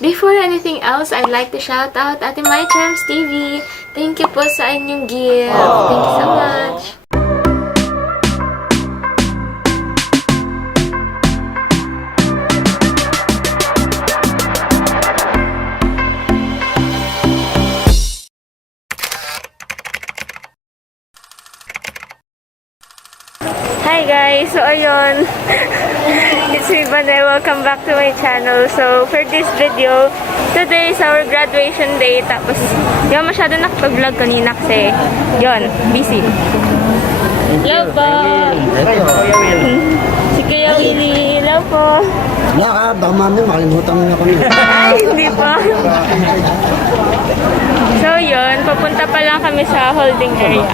Before anything else, I'd like to shout out Ate My Charms TV. Thank you po sa inyong gift. Thank you so much. Hi guys! So ayun, it's me Bane. Welcome back to my channel. So for this video, today is our graduation day. Tapos, yung masyado nakapag-vlog kanina kasi, yun, busy. Hello po! Si Kuya Willie, hello po! Wala ka, baka mami, makalimutan mo na kami. Ay, hindi po. So yun, papunta pa lang kami sa holding area.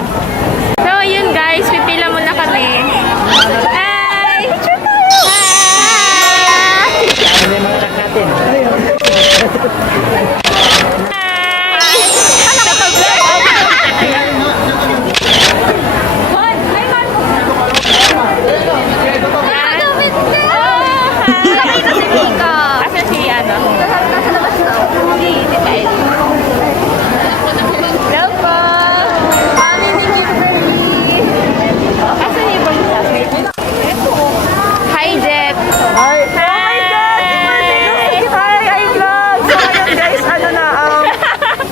So yun guys, pipila muna kami. Hi! Hi! Ano yung mga anak natin? Hi! Nakapag-vlog ako. Asa si ano? Hindi tayo. Hello po! Mami ni Kimberly! Asa niyo ibang classmate? Ito. Hi, Jet! Hi! Hi! Hi! Hi, vlog! So ngayon guys, ano na,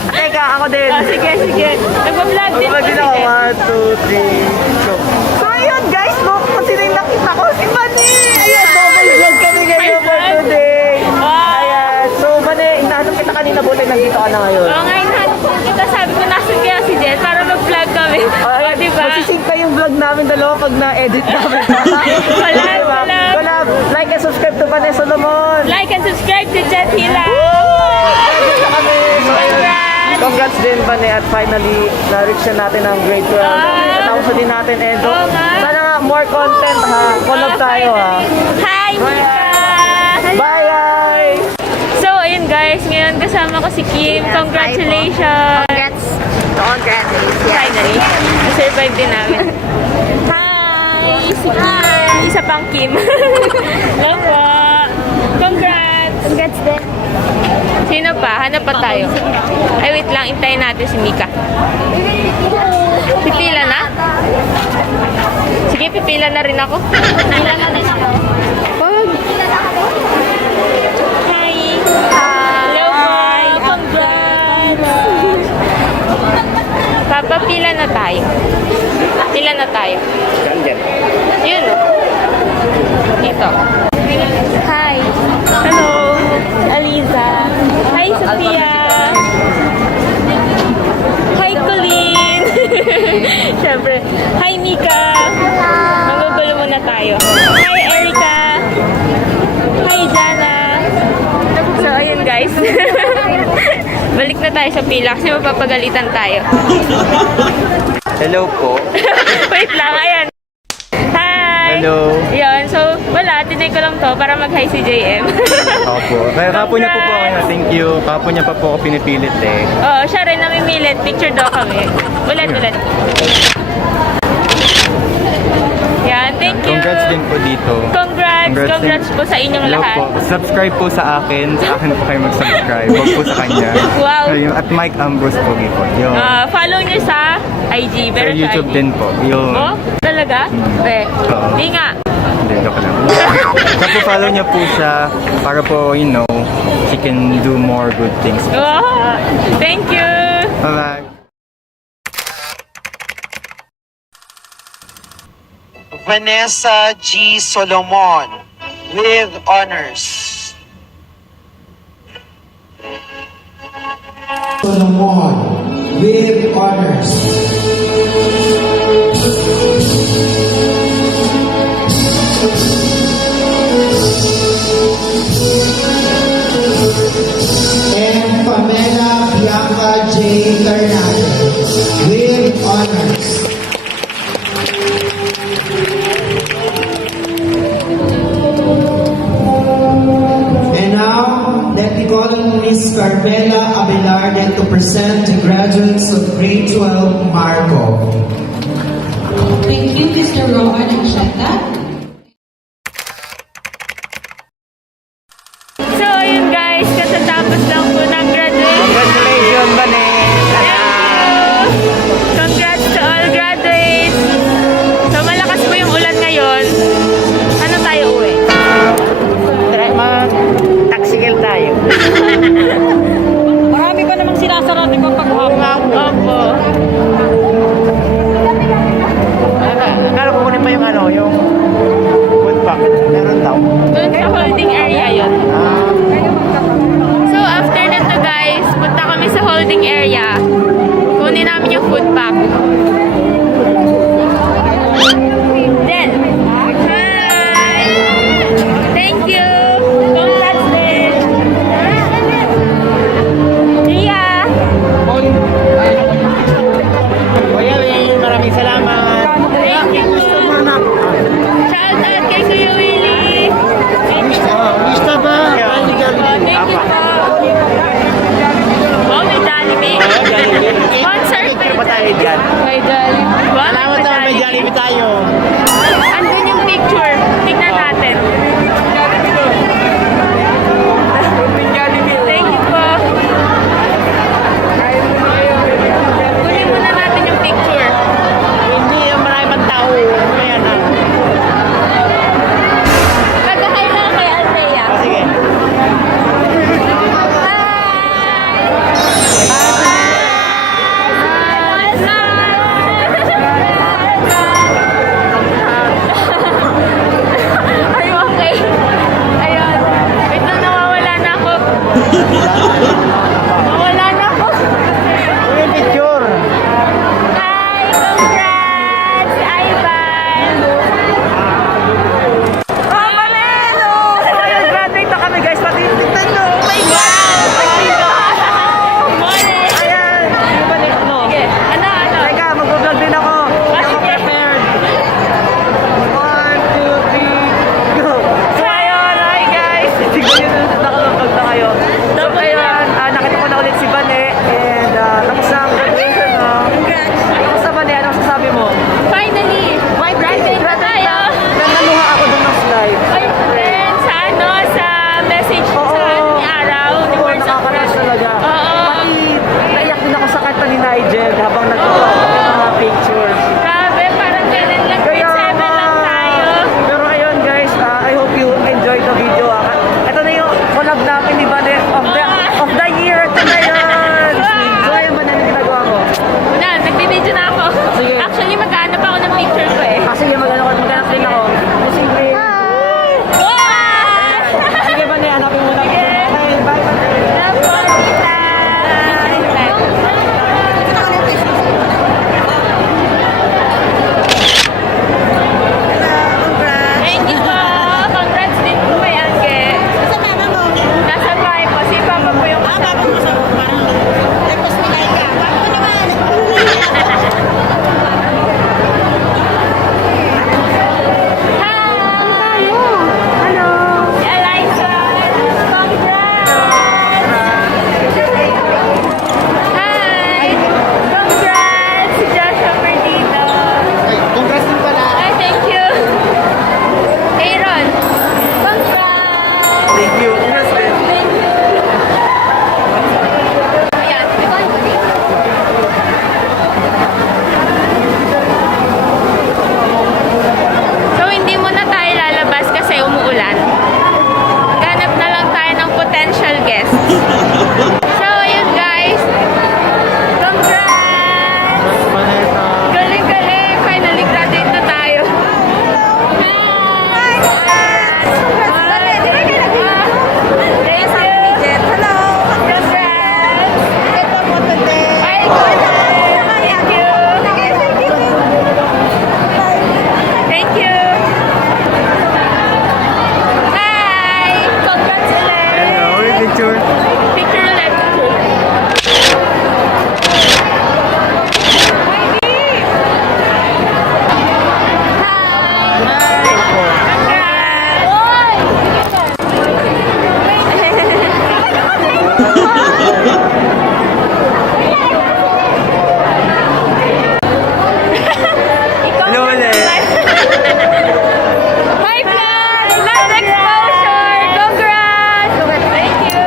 teka, ako din. Oh, sige, sige. Nag-vlog din po si ako, Jet. 1, 2, 3, go. So ayun guys, kung sino yung nakita ko, si Mani! Ayan, double vlog kami ngayon for today. Wow! Ayan, so Mani, inahanap kita kanina, buti nandito ka na ngayon. Oo nga, hinahanap ko kita. Sabi ko, nasan kaya si Jet para mag-vlog kami. O, diba? Magsisync pa yung vlog namin dalawa pag na-edit namin. Collab, Diba? collab. Collab. Like and subscribe to Vanessa Solomon. Like and subscribe to Jet Hila. Graduate na kami. So, ayun. Congrats! Congrats din, Vane. At finally, na-reach na natin ang grade 12. Natapos din natin, Edo. Oo nga. Sana nga, more content, ha? Collab tayo, ha? Hi, Mika! Bye, guys! So, ayun guys, ngayon kasama ko si Kim. Congratulations! Congrats. Finally, na-survive din namin. Hi! Si Kim! Isa pang Kim. Hello po! Congrats! Congrats din. Sino pa? Hanap pa tayo. Ay, wait lang. Intayin natin si Mika. Pipila na? Sige, pipila na rin ako. Pila na din ako. Pag. Hi! Hello po! Congrats! Papapila na tayo. Pila na tayo. Yun. Ito. Hi! Hello! Aliza! Hi, Sophia! Hi, Colleen! Siyempre. Hi, Mika! Magugulo muna tayo. Hi, Erica! Hi, Jana! So, ayun guys. Balik na tayo sa pila kasi mapapagalitan tayo. Hello po. Wait lang, ayan. Hi! Hello. Yun, so wala, tinay ko lang to para mag-hi si JM. Opo. Kaya kapo niya po po ako na thank you. Kapo niya pa po ako pinipilit eh. Oo, siya rin namimilit. Picture daw kami. Ulit. Yan, thank you. Congrats din po dito. Congrats po sa inyong Hello lahat. po. Subscribe po sa akin. Sa akin po kayo mag-subscribe. Huwag po sa kanya. Wow. Ayun, at Mike Ambrose Pogi po. Yun. Follow niyo sa IG. Sa Pero sa YouTube IG. din po. Yun. Oh, talaga? Oo. Hindi nga. Hindi, joke lang. Kaya po follow niya po siya para po, you know, she can do more good things. Oh, thank you. Bye-bye. Vanessa G. Solomon with honors. Solomon with honors. And Pamela Bianca J. Ternate with honors. And now, let me call on Miss Carmela Abelarde to present the graduates of grade 12 Marco. Thank you, Mr. Rowan and Shanta. So, ayun guys, katatapos Oh, may Jollibee. Sponsor Picture pa tayo dyan. May Jollibee. Wow, Salamat naman, may Jollibee tayo. Andun yung picture. Tignan natin. Thank you po. Kunin muna natin yung picture. Hindi, marami pang tao. Ayan na. Magkahay lang kay Althea. Sige. Are you okay? Ayun. Wait lang, nawawala na ako. Nawawala na ako. Yung picture. Hi! Congrats! Ivan! Oh, Manelo! So, ayun, graduate na kami, guys. Pati, tignan nyo. Oh my God! Morning! Ayan. Yung balik, ano? Sige. Ano? Teka, mag-vlog din ako. Hindi ako Sige. prepared. 1, 2, 3, go! So, ayun, hi guys! Siguro yun, nakalapag na kayo. So, ayun, nakita ko na ulit si Bane. And, tapos na ang graduation, no? Tapos na, Bane, anong sasabi mo? Finally! Graduate na tayo! Naluha ako dun ng slide. Ayun din sa ano, sa message sa ni Araw, ni Oo, Words of nakakarash Crush. talaga. Oo. Pati, naiyak din ako sa kanta ni Nigel habang nagtawa ako ng mga pictures. Grabe, parang ganun lang. Grade 7 lang tayo. Pero ayun guys, I hope you enjoyed the video. Ito na yung collab namin ni Bane of the year. Ito na yun. So ayun, Bane, ano ginagawa ko? Una, nagbibideo na ako. Sige. Actually, maghanap ako ng picture ko eh. Sige, maghanap din ako. Simple. Wow! Sige, Bane, hanapin mo na. Okay, bye, Bane. Love po, tita! Thank you po! Congrats din po kay Angge. Nasa bahay po. Si Papa po yung kasama. Hi! Si Eliza! Congrats! Hi! Congrats! Si Joshua Perdito. Congrats din pala. Ay, thank you. Aaron. Congrats! Thank you. Congrats din. Thank you. Ayan. So, hindi muna tayo lalabas kasi umuulan. Ganap na lang tayo ng potential guest. So, yun guys. Congrats! Galing-galing! Finally, graduate na tayo. Hi! Congrats! Thank you! Hello! Congrats! Ito po today. Ay, thank you! Thank you! Hi! Congrats ulit! Hello, yung picture. Picture ulit. Hello ulit. My vlog! Love exposure! Congrats! Thank you!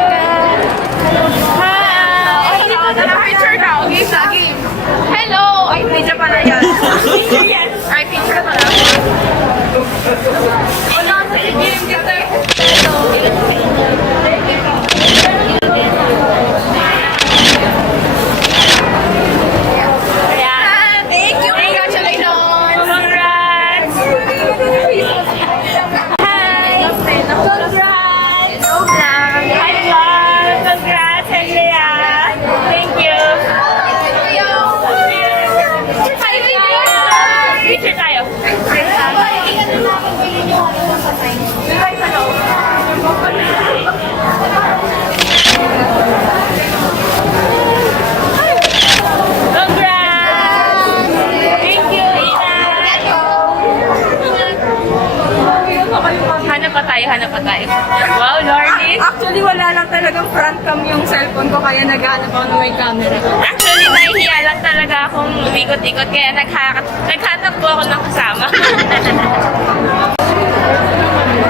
cam yung cellphone ko, kaya naghahanap ako ng may camera. Actually, nahihiya lang talaga akong umikot-ikot, kaya naghanap po ako ng kasama.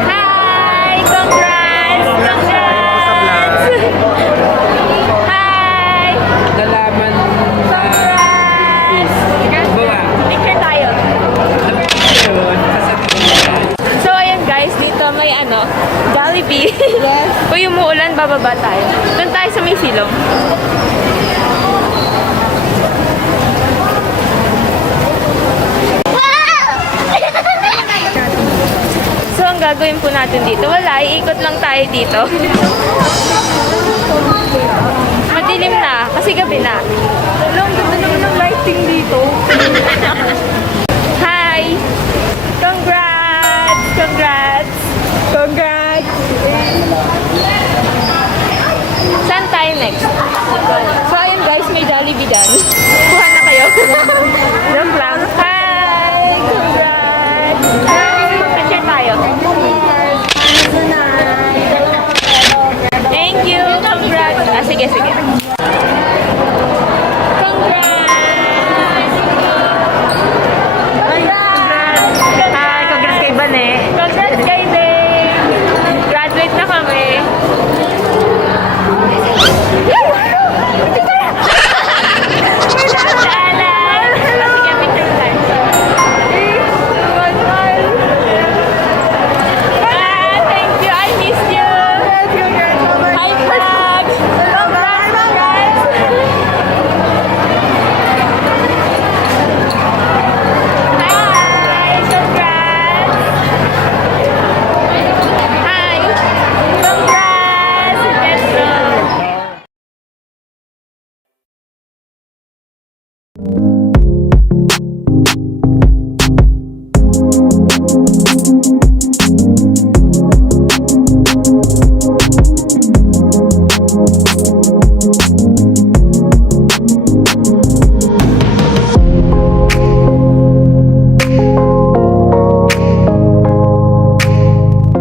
Hi! Congrats! Congrats! Hi! Nalaman na Congrats! Picture tayo. So, ayun guys, dito may Jollibee. Yes. Kung umuulan, bababa tayo. Doon tayo sa may silong. So, ang gagawin po natin dito, wala, iikot lang tayo dito. Madilim na, kasi gabi na. Ang ganda naman ng lighting dito. Hi! Congrats! Congrats! Congrats! Saan tayo next? So, ayun guys, may Jollibee dyan. Kuha na kayo. Joke lang. Hi! Congrats! Hi! Picture tayo. Thank you! Congrats! Ah, sige, sige.